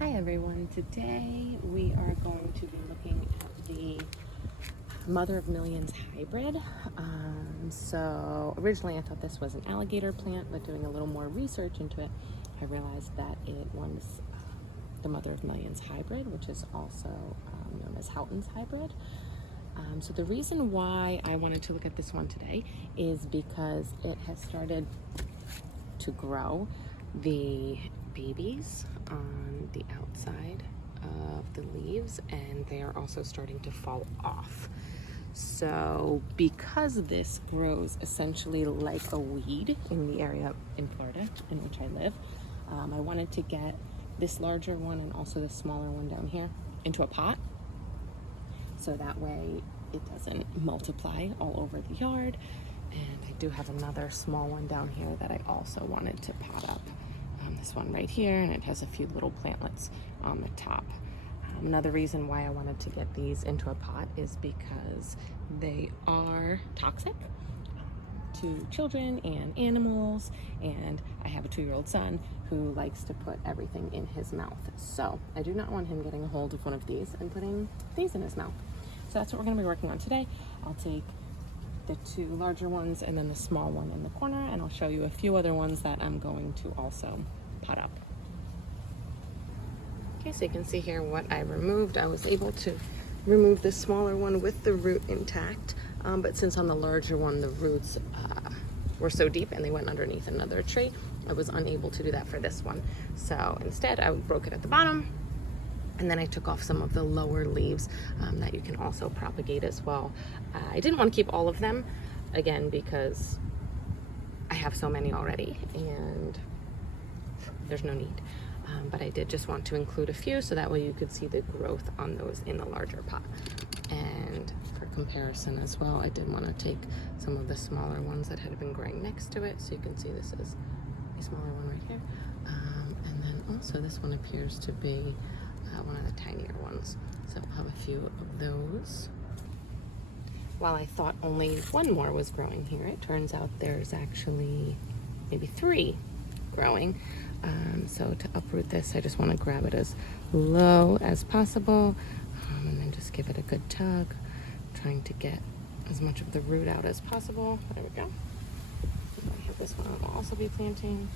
Hi everyone, today we are going to be looking at the Mother of Millions hybrid. So originally I thought this was an alligator plant, but doing a little more research into it, I realized that it was the Mother of Millions hybrid, which is also known as Houghton's hybrid. So the reason why I wanted to look at this one today is because it has started to grow the babies on the outside of the leaves, and they are also starting to fall off. So because this grows essentially like a weed in the area in Florida in which I live, I wanted to get this larger one and also the smaller one down here into a pot, so that way it doesn't multiply all over the yard. And I do have another small one down here that I also wanted to pot up. This one right here, and it has a few little plantlets on the top. Another reason why I wanted to get these into a pot is because they are toxic to children and animals, and I have a 2-year-old son who likes to put everything in his mouth. So I do not want him getting a hold of one of these and putting these in his mouth. So that's what we're going to be working on today. I'll take the 2 larger ones and then the small one in the corner, and I'll show you a few other ones that I'm going to also pot up. Okay, so you can see here what I removed. I was able to remove the smaller one with the root intact, but since on the larger one the roots were so deep and they went underneath another tree, I was unable to do that for this one. So instead I broke it at the bottom, and then I took off some of the lower leaves that you can also propagate as well. I didn't want to keep all of them, again, because I have so many already and there's no need. But I did just want to include a few so that way you could see the growth on those in the larger pot. And for comparison as well, I did want to take some of the smaller ones that had been growing next to it. So you can see this is a smaller one right here. And then also this one appears to be one of the tinier ones. So I'll have a few of those. While I thought only one more was growing here, it turns out there's actually maybe 3 growing. So to uproot this, I just want to grab it as low as possible, and then just give it a good tug, trying to get as much of the root out as possible. There we go. I have this one I'll also be planting.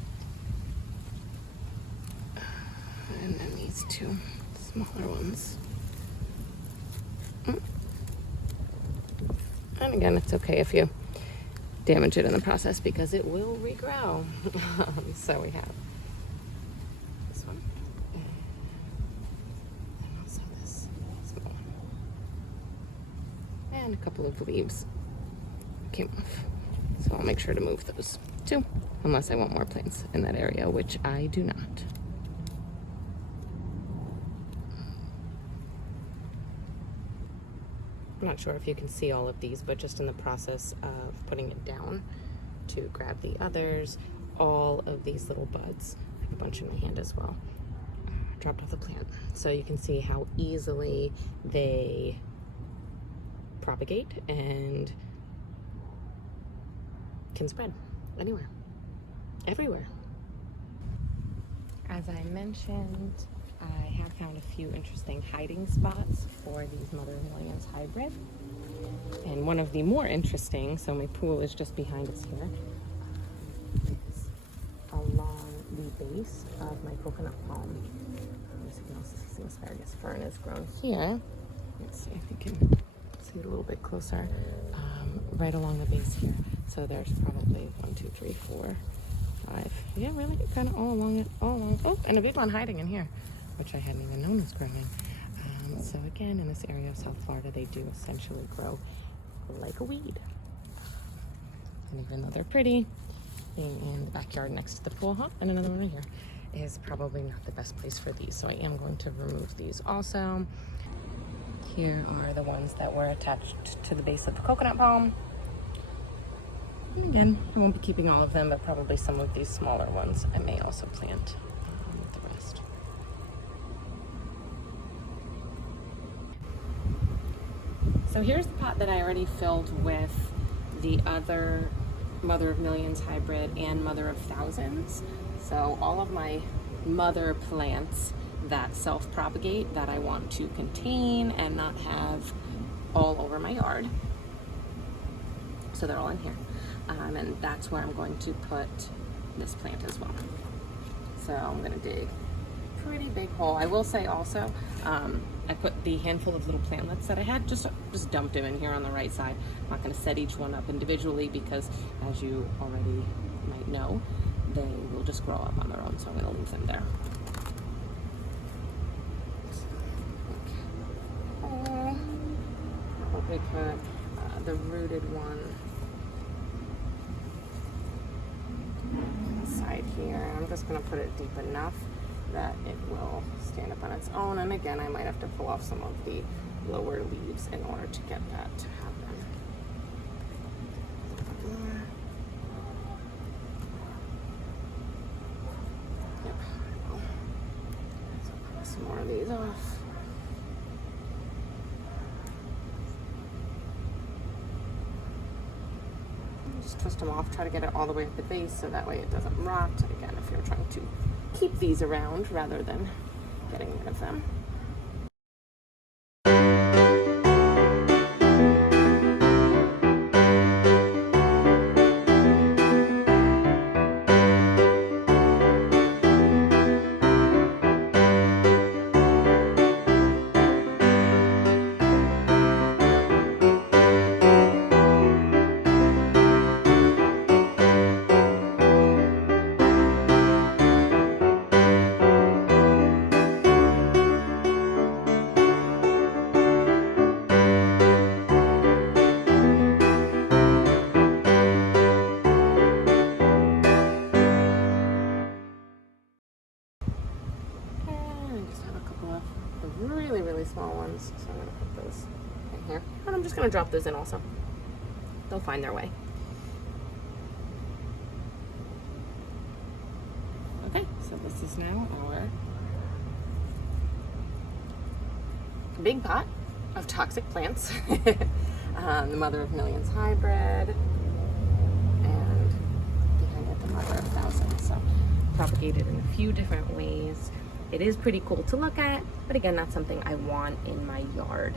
And then these 2 smaller ones. And again, it's okay if you damage it in the process because it will regrow. So we have this one and also this small one, and a couple of leaves came off. So I'll make sure to move those too, unless I want more plants in that area, which I do not. I'm not sure if you can see all of these, but just in the process of putting it down to grab the others, all of these little buds, I have a bunch in my hand as well, dropped off the plant. So you can see how easily they propagate and can spread anywhere, everywhere. As I mentioned, I have found a few interesting hiding spots for these Mother of Millions hybrid. And one of the more interesting, so my pool is just behind us here, is along the base of my coconut palm. So you can also see some asparagus fern has grown here. Let's see if you can see it a little bit closer. Right along the base here. So there's probably 1, 2, 3, 4, 5. Yeah, really, kind of all along it, all along. Oh, and a big one hiding in here, which I hadn't even known was growing. So again, in this area of South Florida, they do essentially grow like a weed. And even though they're pretty, being in the backyard next to the pool, and another one right here, is probably not the best place for these. So I am going to remove these also. Here are the ones that were attached to the base of the coconut palm. Again, I won't be keeping all of them, but probably some of these smaller ones I may also plant with the rest. So here's the pot that I already filled with the other Mother of Millions hybrid and Mother of Thousands. So all of my mother plants that self-propagate that I want to contain and not have all over my yard. So they're all in here. And that's where I'm going to put this plant as well. So I'm gonna dig a pretty big hole. I will say also, I put the handful of little plantlets that I had, just dumped them in here on the right side. I'm not gonna set each one up individually because, as you already might know, they will just grow up on their own, so I'm gonna leave them there. Probably put the rooted one inside here. I'm just going to put it deep enough that it will stand up on its own. And again, I might have to pull off some of the lower leaves in order to get that to happen. Yep. So put some more of these off. Just twist them off, try to get it all the way at the base so that way it doesn't rot. Again, if you're trying to keep these around rather than getting rid of them. Really small ones, so I'm going to put those in here. And I'm just going to drop those in also. They'll find their way. Okay, so this is now our big pot of toxic plants. The Mother of Millions hybrid, and behind it the Mother of Thousands. So propagated in a few different ways. It is pretty cool to look at, but again, that's something I want in my yard.